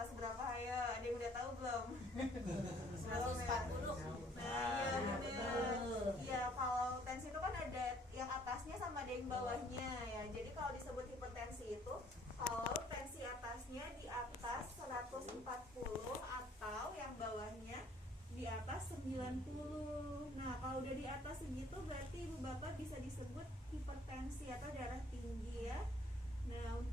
atas berapa ayo? Ada yang udah tahu belum? 140. Nah, iya bener. Iya, kalau tensi itu kan ada yang atasnya sama ada yang bawahnya ya. Jadi kalau disebut hipertensi itu kalau tensi atasnya di atas 140 atau yang bawahnya di atas 90. Nah, kalau udah di atas segitu berarti ibu bapak bisa disebut hipertensi atau darah tinggi ya. Nah,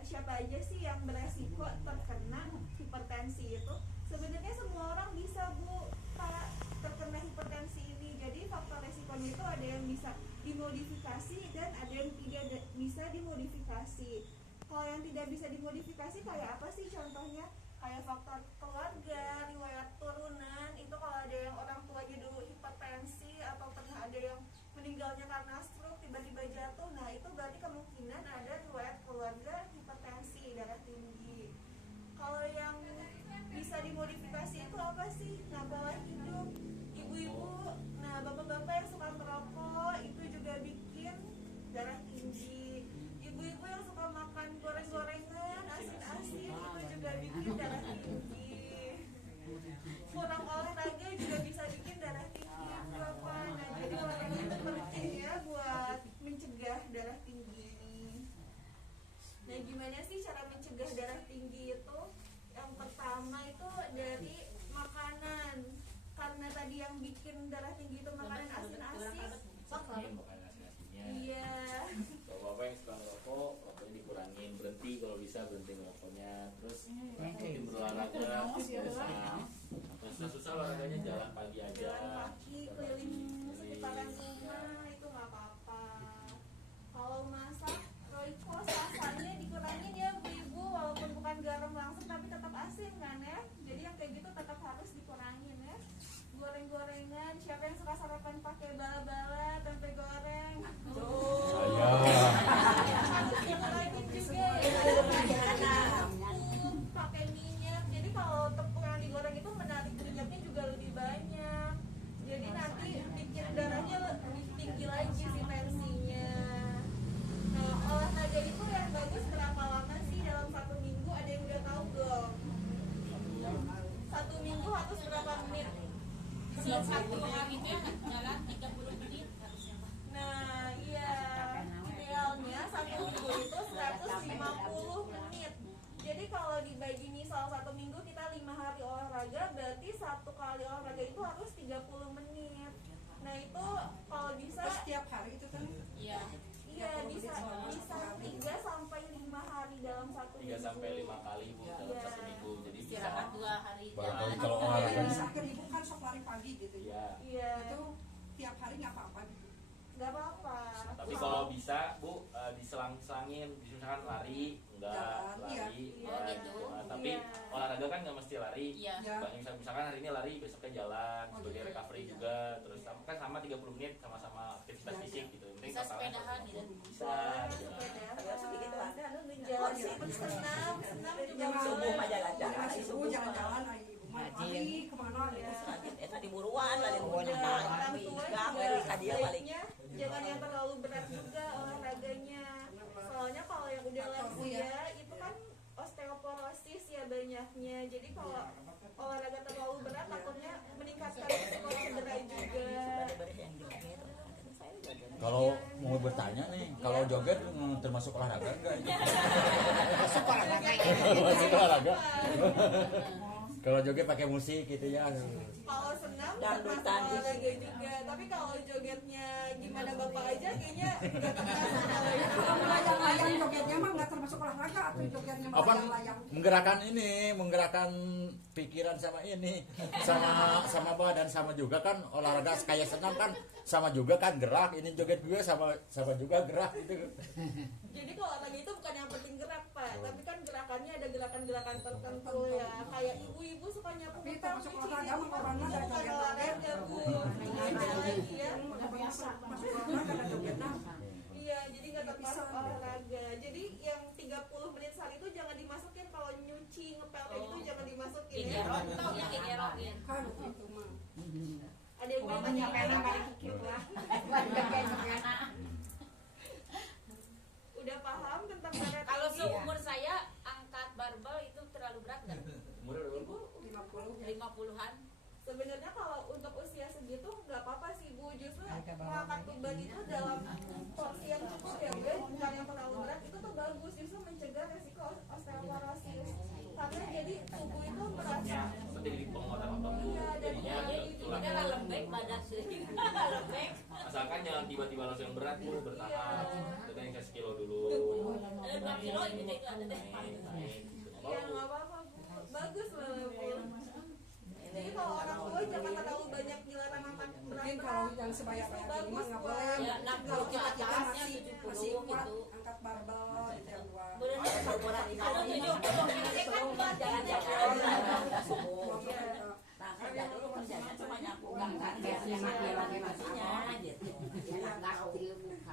siapa aja sih yang beresiko terkena hipertensi itu? Sebenarnya semua orang bisa Bu terkena hipertensi ini. Jadi faktor resikonya itu ada yang bisa dimodifikasi dan ada yang tidak bisa dimodifikasi. Kalau yang tidak bisa dimodifikasi kayak apa sih contohnya? Kayak faktor keluarga, riwayat turunan. Itu kalau ada yang orang tuanya dulu hipertensi atau pernah ada yang meninggalnya karena stroke tiba-tiba jatuh, nah itu berarti kemungkinan ada riwayat keluarga hipertensi, darah tinggi. Kalau yang bisa dimodifikasi itu apa sih? Nah, pola hidup ibu-ibu, nah bapak-bapak yang suka merokok itu juga bikin darah tinggi. Ibu-ibu yang suka makan goreng-gorengan, asin-asin itu juga bikin darah tinggi. Kurang olahraga juga bisa bikin darah tinggi Bapak. Nah, jadi olahraga itu penting ya buat mencegah darah tinggi ini. Nah, gimana sih cara mencegah darah tinggi itu? Yang pertama itu dari makanan. Karena tadi yang bikin darah tinggi itu makanan asin-asin. Iya. Kalau bapak yang suka ngerokok, rokoknya dikurangin, berhenti kalau bisa berhenti ngerokoknya, terus mungkin berolahraga, susah olahraganya jalan pagi aja, Jalan kaki keliling sekitaran rumah itu nggak apa-apa. Kalau masak Royco rasanya dikurangin ya Bu-ibu, walaupun bukan garam langsung tapi tetap asin kan ya. Jadi yang kayak gitu tetap harus dikurangin ya. Goreng-gorengan, siapa yang suka sarapan pakai bala-bala, tempe goreng? Saya. Harus dikurangin juga ya. Tepung, pakai minyak. Jadi kalau tepung yang digoreng itu menarik minyaknya juga lebih banyak. Jadi nanti bikin darahnya lebih tinggi lagi sih tensinya. Nah, olahraga itu yang bagus berapa lama sih dalam 1 minggu? Ada yang udah tahu belum? 1 minggu harus berapa menit? Satu hari itu ya jalan 30 menit harusnya. Nah, iya. Idealnya 1 minggu itu 150 menit. Jadi kalau dibagi misal 1 minggu kita 5 hari olahraga, berarti 1 kali olahraga itu harus 30 menit. Nah, itu kalau bisa setiap hari itu kan? Iya. Iya, bisa 3 sampai 5 hari dalam 1 minggu. 3 sampai 5 kali Bu dalam 1 minggu, jadi bisa. Istirahat 2 hari. Barangkali jalan. kalau olahraga Misalkan ibu kan sok lari pagi gitu ya. Iya. Iya, Itu tiap hari nggak apa-apa gitu. nggak apa-apa. Tapi kalau bisa Bu diselang-selangin, misalkan lari, enggak Jalan, lari, iya. Oh, gitu. tapi Iya. olahraga kan nggak mesti lari. Iya. Ya. Misalkan hari ini lari, besoknya jalan Oh, sebagai gitu. recovery juga, terus kan sama 30 menit sama-sama aktivitas Iya, fisik gitu. Penting Bisa totalnya sepedahan 150. gitu. Bisa. Sepeda. gitu Jalan senam juga Jangan boleh. jalan-jalan, ibu jalan-jalan, ibu mah lari kemana Iya. gitu. Eta diburuan lah Udah diburuan orang tua enggak juga beri ka dia balik. baiknya jangan yang terlalu berat juga olahraganya. Soalnya kalau yang udah lansia itu kan osteoporosis ya banyaknya. Jadi kalau olahraga terlalu berat takutnya meningkatkan risiko cedera juga. kalau mau bertanya nih, kalau joget termasuk olahraga enggak? Masuk olahraga ya. Termasuk olahraga. Kalau joget pakai musik gitu ya. Kalau senam Dangdutan. termasuk olahraga juga. Tapi kalau jogetnya gimana bapak aja kayaknya nggak termasuk olahraga. Kalau melayang-layang jogetnya mah nggak termasuk olahraga atau jogetnya Apa melayang-layang. menggerakkan pikiran sama ini, sama badan sama juga kan olahraga kayak senam kan sama juga kan gerak, ini joget juga sama juga gerak gitu. Jadi kalau olahraga itu bukan yang penting gerak Pak, tapi kan gerakannya ada gerakan-gerakan tertentu ya. Kayak ibu-ibu suka nyapu Tapi utang termasuk cuci olahraga itu mah orangnya bukan ada joget-joget. olahraga Bu. Beda lagi ya. Masuk olahraga ada jogetnya. Iya, jadi nggak termasuk olahraga. Jadi yang 30 menit sehari itu jangan dimasukin kalau nyuci, ngepel kayak gitu jangan dimasukin ya. Kigerok tau ya kigerok ya. Kan itu mah. Ada yang mau tanya Udah paham tentang berat Kalau tinggi? seumur saya angkat barbel itu terlalu berat mengangkat beban itu dalam porsi yang cukup ya gue, bukan yang terlalu berat, itu tuh bagus, justru mencegah resiko osteoporosis. Karena jadi tubuh itu merasa Nanti jadi penguatan otot tuh iya, dan jadinya jadi tulang. Udah lah lembek badan sih. Lembek. Asalkan jangan tiba-tiba langsung yang berat tuh, bertahap. Kita yang kasih kilo dulu. 2 kilo ini itu ada deh. Naik. iya nggak apa-apa Bu, bagus malah Bu. Jadi kalau orang tua jangan terlalu banyak dilarang angkat Mungkin kalau yang sebanyak-banyak ini mah nggak boleh. Ya, nah, Kalau kita atasnya masih 70 masih kuat gitu. angkat barbel itu yang dua. Boleh nih, ada 70 kan buat Jangan subuh. Iya. Nah, kerja dulu kerjanya cuma nyapu gangkan kayak masing-masingnya gitu.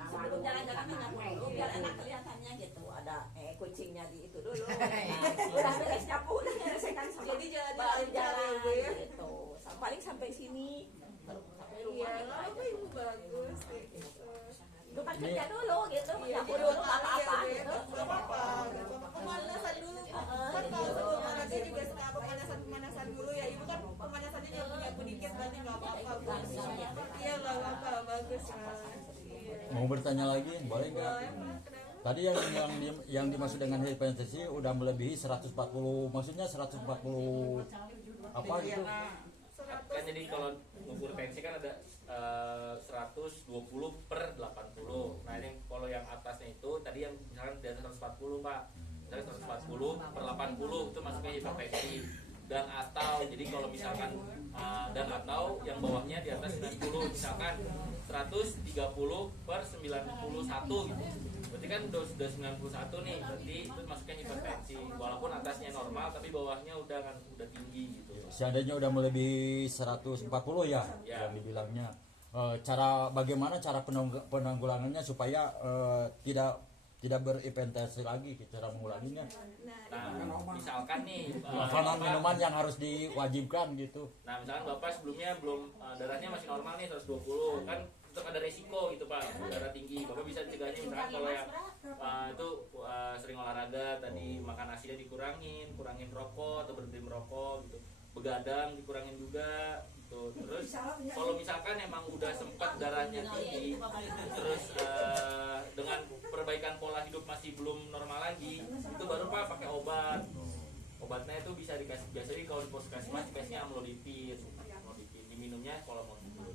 Sebelum jalan-jalan kan nyapu dulu biar enak kelihatannya gitu. Ada kucingnya di itu dulu. Udah beres nyapu, udah selesaikan sama. Jadi jalan baru lancar ya, jalan Bu, ya? gitu. Paling sampai sini. Baru sampai rumah iya gitu nggak aja. apa-apa Ibu, bagus kayak gitu. Itu kan kerja dulu gitu, Iya, nyapu jadi dulu nggak nggak apa-apa ya, gitu. nggak apa-apa gitu. Pemanasan dulu Bu. Kan kalau sebelum olahraga juga suka pemanasan dulu ya Ibu, kan pemanasannya nyapu dikit berarti nggak apa-apa Bu. Iya nggak apa-apa, bagus Mas. Iya. Mau bertanya lagi, boleh nggak? Boleh, Pak. Kenapa? Tadi yang dimaksud dengan hipertensi udah melebihi 140, maksudnya 140 apa gitu? Kan jadi kalau ngukur tensi kan ada 120 per 80. Nah ini kalau yang atasnya itu tadi yang misalkan di atas 140 Pak, misalkan 140 per 80 itu masuknya hipertensi. Dan atau jadi kalau misalkan dan atau yang bawahnya di atas 90, misalkan 130 per 91 gitu. Berarti kan udah 91 nih, berarti itu masuknya hipertensi. Walaupun atasnya normal tapi bawahnya udah tinggi gitu. Seandainya udah melebihi 140 ya, Ya. yang dibilangnya. Bagaimana cara penanggulangannya supaya tidak berhipertensi lagi, cara mengulanginya? Nah, misalkan nih Makanan Bapak- minuman yang harus diwajibkan gitu. Nah, misalkan Bapak sebelumnya belum darahnya masih normal nih 120, kan tetap ada resiko gitu Pak, darah tinggi. Bapak bisa cegahnya misalkan kalau yang itu sering olahraga tadi makan asidnya kurangin rokok atau berhenti merokok gitu. Begadang dikurangin juga gitu. Terus kalau misalkan emang udah sempat darahnya tinggi, terus dengan perbaikan pola hidup masih belum normal lagi, itu baru Pak pakai obat. Obatnya itu bisa dikasih, biasanya kalau di puskesmas dikasihnya amlodipin, diminumnya kalau mau tidur.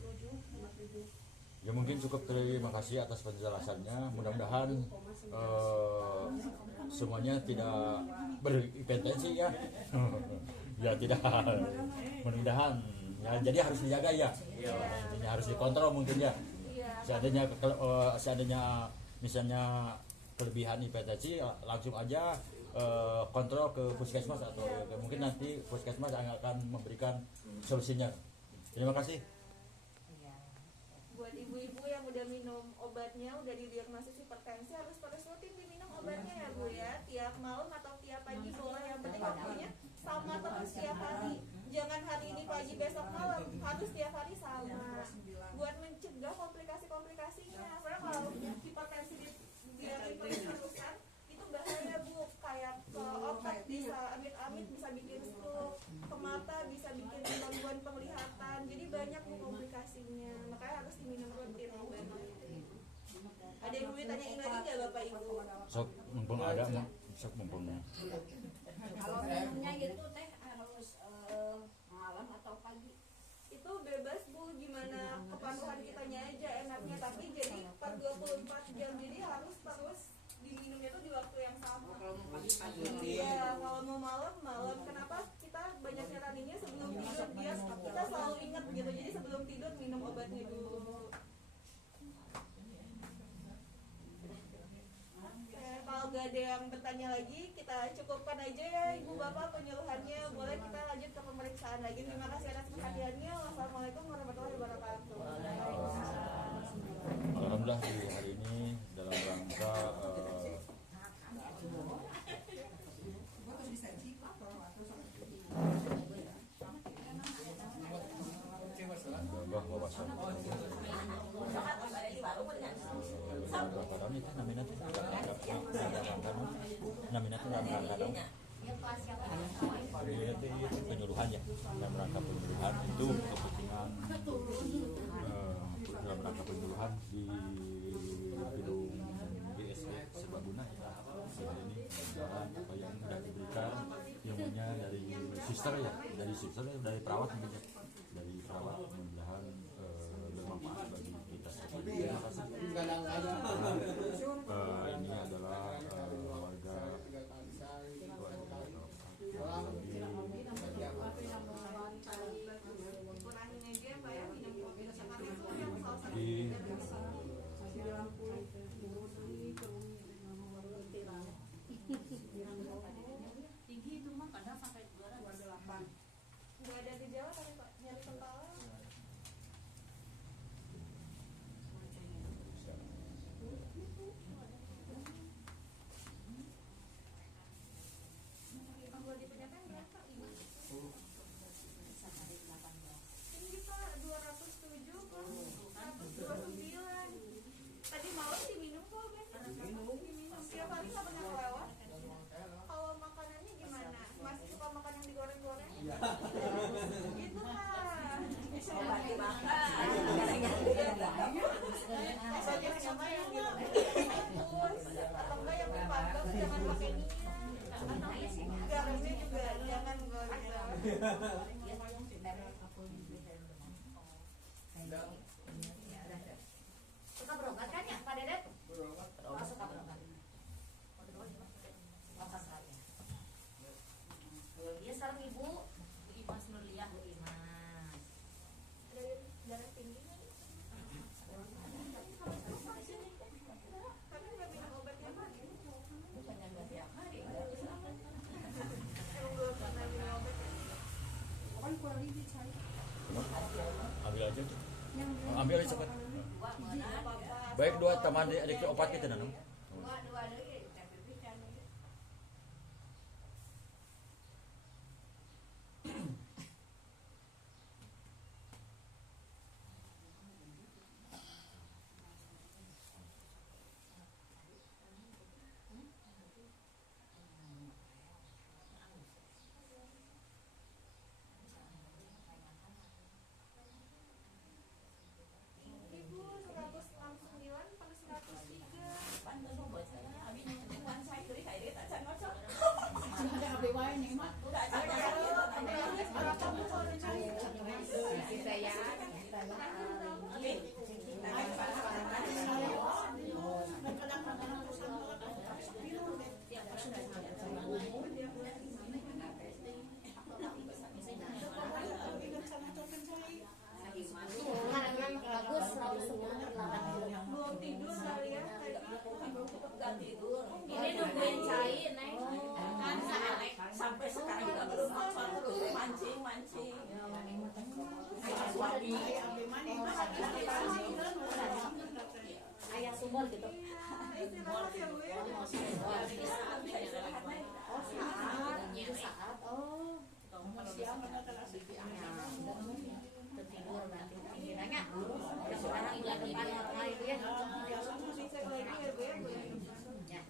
Ya mungkin cukup, terima kasih atas penjelasannya. Mudah-mudahan semuanya tidak berhipertensi ya. Ya tidak. Mudah-mudahan. Ya, jadi harus dijaga ya. Intinya harus dikontrol mungkin ya. Seandainya misalnya kelebihan hipertensi, langsung aja kontrol ke puskesmas atau mungkin nanti puskesmas akan memberikan solusinya. Terima kasih. Buat ibu-ibu yang udah minum obatnya, udah didiagnosis hipertensi, harus terus rutin diminum obatnya ya Bu ya. Tiap malam atau tiap pagi boleh, yang penting waktunya sama terus tiap hari. Jangan hari ini pagi besok malam, harus tiap hari sama. Buat mencegah komplikasi-komplikasinya. Karena kalau hipertensi terus-terusan itu bahaya Bu. Kayak ke otak bisa amit-amit bisa bikin stroke, ke mata bisa bikin gangguan penglihatan. Jadi banyak Bu komplikasinya. Makanya harus diminum rutin obatnya. Ada yang mau ditanyain lagi nggak Bapak Ibu? Sok mumpung ada, sok mumpung. Kalau minumnya gitu teh harus malam atau pagi. Itu bebas Bu, gimana kepatuhan kitanya aja enaknya, tapi jadi per 24 jam, jadi harus terus diminumnya tuh di waktu yang sama. Iya, kalau mau malam. Kenapa kita banyak nyaraninnya sebelum tidur, biar kita selalu ingat gitu. Jadi sebelum tidur minum obatnya dulu. Oke, kalau gak ada yang bertanya lagi, kita cukupkan aja ya Ibu Bapak penyuluhannya. Boleh kita lanjut ke pemeriksaan lagi. Terima kasih atas perhatiannya. Wassalamualaikum warahmatullahi wabarakatuh. Alhamdulillah di hari ini dalam rangka menambah wawasan itu namanya penyuluhan ya, dalam rangka penyuluhan itu kepentingan dalam rangka penyuluhan di gedung BSD Serbaguna ya. Ini jalan apa yang sudah diberikan ilmunya dari suster ya, dari perawat mungkin ya. Dari perawat mudah-mudahan bermanfaat bagi kita semua. Terima kasih. Ini adalah warga kurangin aja ya Pak ya minum kopi sekarang itu yang saus di tinggi itu mah kadang sampai 208. nggak ada gejala kali Pak nyari kepala kalau diperlihatkan berapa? Tinggi Pak 207 Pak 129 tadi malam diminum kok Ben diminum tiap hari nggak pernah kelewat. Kalau makanannya gimana? Masih suka makan yang digoreng-goreng? Gitu Pak. Coba dimakan. Soalnya sama yang direbus atau enggak yang dipanggang jangan pakai minyak. Garamnya juga jangan goreng. Suka berobat kan ya Pak Dedet? Oh, suka berobat. Iya sekarang Ibu Imas Nurliah Bu Imas. Ada darah tinggi nggak? Tapi nggak minum obatnya Pak. Bukannya enggak tiap hari. Emang belum pernah minum obat ya? Kapan kurang ini cari? ambil aja. Ambil aja cepat. Dua mana? Baik dua teman adik opat kita nanam. Dua deui teh pipikan. Ibu 169 per 103. Pantes buat saya, abi nyumbang saya kiri kayak dia tak can ngocok. Ada abi wae nih mah. Udah can ngocok. Berapa Bu kalau udah cari? Saya bagus 110 Belum tidur kali ya tadi. Gak tidur. ini nungguin cai Neng. Kan Alek Sampai sekarang juga belum ngocok terus mancing. Suami. ayah sumber gitu. Istirahat ya Bu ya. Itu saat siang tertidur nanti pikirannya mudah-mudahan bulan depan normal itu ya. Dicek lagi ya Bu ya. Ya,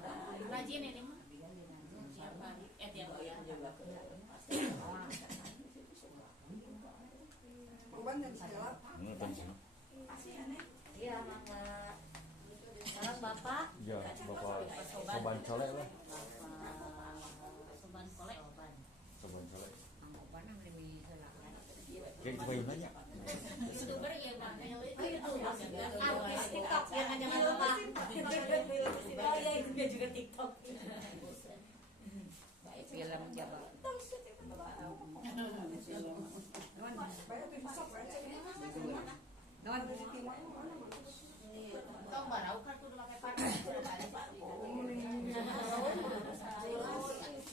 rajin ini mah. Tiap hari, tiap bulan. Korban dan segala. Iya, Mangga. Sekarang Bapak Ya, Bapak Soban Colek lah. Soban kolek. Soban Colek. Mangga nang lebih selakan. Kayak coba yang nanya. YouTuber ya, Bang. Itu artis TikTok jangan-jangan Bapak. Oh iya, itu dia juga TikTok. Film Jawa. Tong barau kan kudu make panas.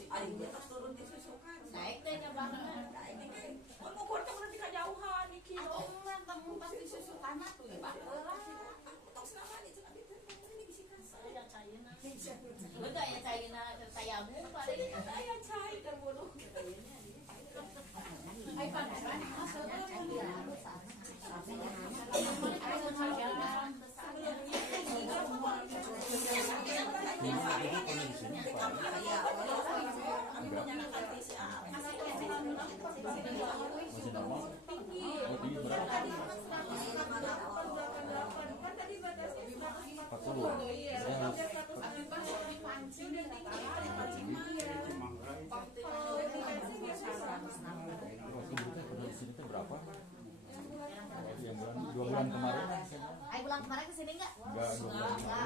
Aing terus turun di susukan. Naik deh nya banget. Mengukur tuh berarti kejauhan iki. Mah tong pas disusukan tuh ya, Pak. Tos nama itu abi ini bisikan. Ada cairna. Betul ya cairna tayamu paling. Aya cai terburu. Ai paneran asal Masih normal? Oh, tinggi berapa? Enggak, Bapak suka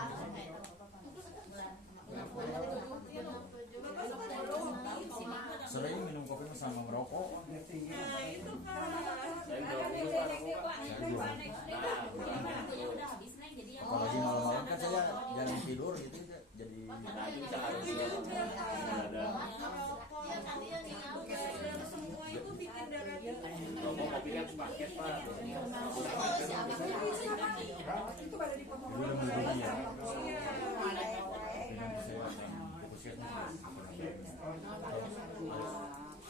minum kopi? sering minum kopi sama merokok. Nah itu kan. Saya belum dulu Pak. Apalagi malam-malam kan saya jarang tidur gitu, jadi Nah, itu bisa harus ada Semua itu bikin darah tinggi. rokok kopi kan sepaket Pak. Itu pada dipotong. dulu dulu ya. Iya. Dengan kesehatan puskesmas.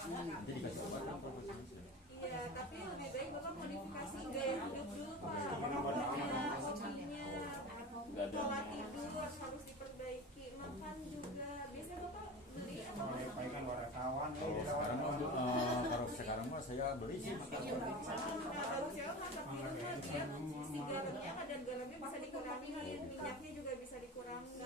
Nanti dikasih obat apa? Iya, tapi lebih baik Bapak modifikasi gaya hidup dulu Pak. Kopinya, Enggak ada. pola tidur harus diperbaiki, makan juga. Biasanya Bapak beli atau masak? Kalau sekarang mah saya beli sih. Nah, bagus ya masak di rumah dia si garamnya kadar garamnya bisa dikurangin, minyaknya juga bisa dikurangin.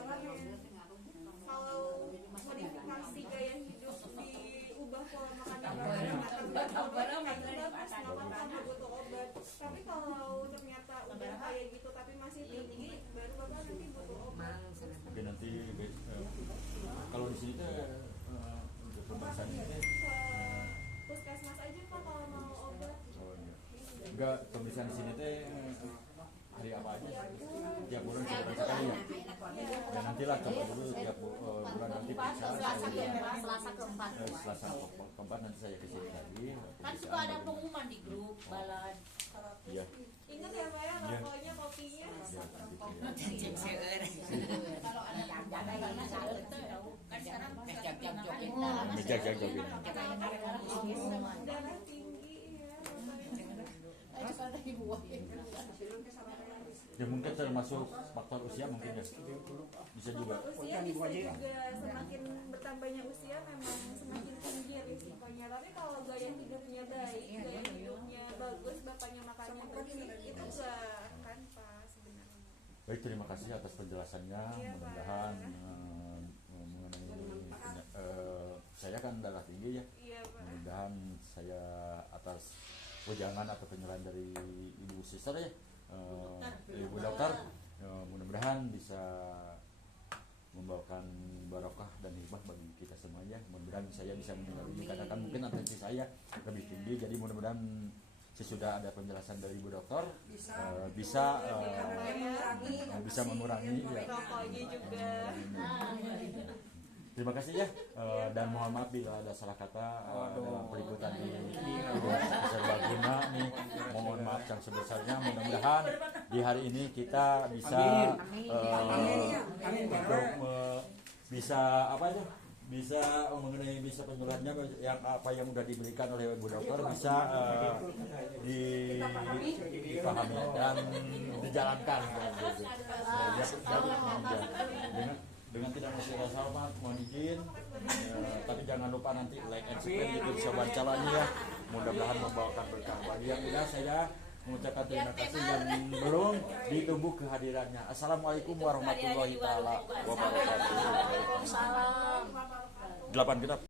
Kalau modifikasi gaya hidup diubah pola makannya bagus, Bapak tambah butuh obat. Tapi kalau ternyata udah kayak gitu tapi masih tinggi, baru Bapak nanti butuh obat. Oke, nanti kalau di sini tuh untuk pembahasan ini Ke puskesmas aja Pak kalau mau obat. enggak, pemeriksaan di sini teh hari apa aja? Tiap bulan sekali ya. Dan nantilah coba dulu tiap bulan nanti periksa. Selasa keempat. Selasa keempat nanti saya kesini lagi. Kan suka ada pengumuman di grup balad. Iya. Ingat ya Pak ya, rokoknya, kopinya. Iya, gitu ya. Kalau ada karena kan sekarang Jog-jog ini. Darah tinggi ya. Ya mungkin termasuk faktor usia mungkin ya. Bisa juga. Usia bisa juga, semakin bertambahnya usia memang semakin tinggi risikonya. Tapi kalau gaya hidupnya baik, gaya hidupnya bagus, bapaknya makannya bersih, itu enggak kan Pak sebenarnya. Baik, terima kasih atas penjelasannya. Iya, Mudah-mudahan mengenai saya kan darah tinggi ya. Iya Pak. Mudah-mudahan saya atas wejangan atau penyerahan dari Ibu Sister ya, Ibu Dokter, mudah-mudahan bisa membawakan barokah dan hikmah bagi kita semuanya. Mudah-mudahan saya bisa mendengar ini karena kan mungkin atensi saya lebih tinggi, jadi mudah-mudahan sesudah ada penjelasan dari Ibu Dokter bisa mengurangi ya. Rokoknya juga. Terima kasih ya, dan mohon maaf bila ada salah kata dalam peliputan di Serbaguna nih. Mohon maaf yang sebesarnya. Mudah-mudahan di hari ini kita bisa untuk bisa apa aja, bisa mengenai bisa penjelasannya yang apa yang sudah diberikan oleh Ibu Dokter bisa dipahami dan dijalankan. Dengan tidak masalah sama, mohon izin, tapi jangan lupa nanti like and subscribe YouTube Sobat Calanya ya. Mudah-mudahan membawakan berkah bagi yang udah. Saya mengucapkan terima kasih dan belum ditunggu kehadirannya. Assalamualaikum warahmatullahi wabarakatuh. 8 genap.